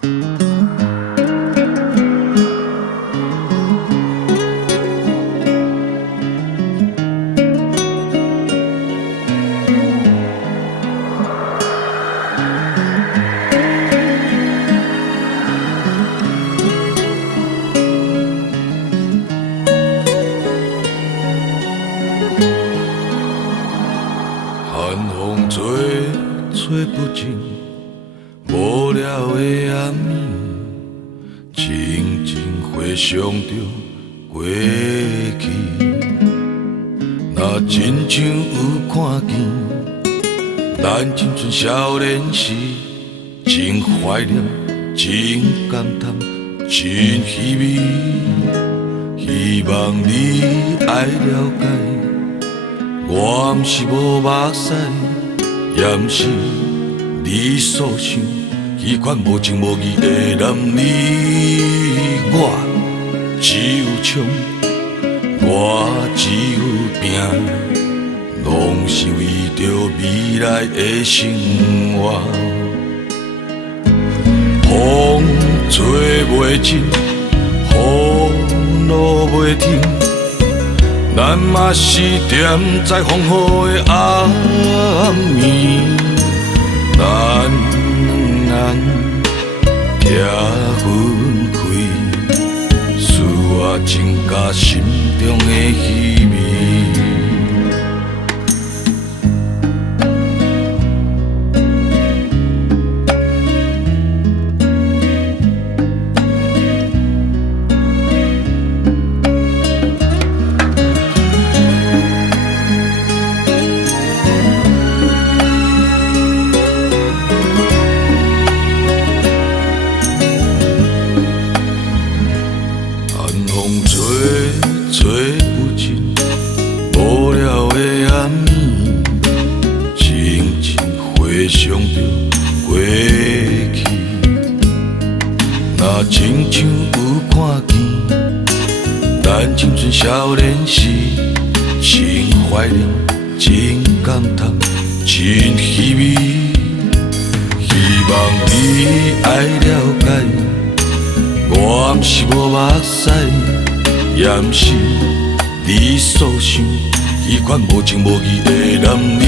寒风吹，吹不尽无聊的暗暝，静静回想着过去。若亲像有看见，咱青春少年时，真怀念，真感叹，真稀微。希望你爱了解。我毋是无目屎，也毋是你所想迄款无情无义的男儿。我只有冲，我只有拼，拢是为着未来的生活。风吹袂尽，雨落袂停。咱嘛是踮在风雨的暗暝，咱两人拆分开，使我增加心中的稀微。吹不尽无聊的暗暝，静静回想着过去。若亲像有看见，咱青春少年时，真怀念，真感叹，真稀微。希望你爱了解，我毋是无目屎。也毋是你所想迄款无情无义的男儿。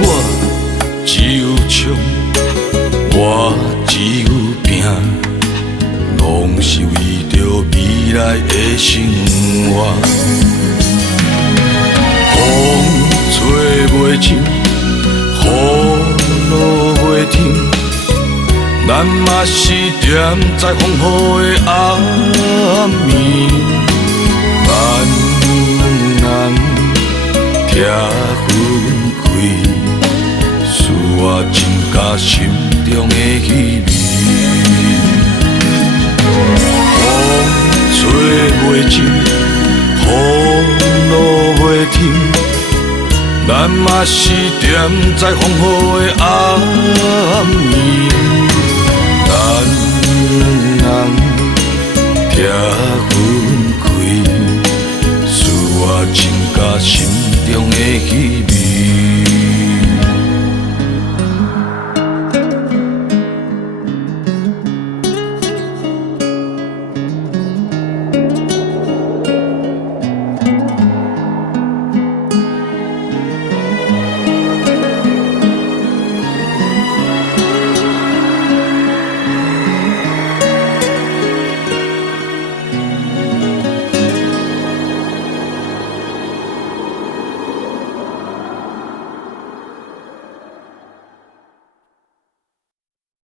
我只有冲，我只有拼，拢是为着未来的生活。风吹袂尽，雨落袂停。咱嘛是踮在风雨的暗暝，咱人拆分开，使我增加心中的稀微。风吹袂尽，雨落袂停，咱嘛是踮在风雨的暗暝。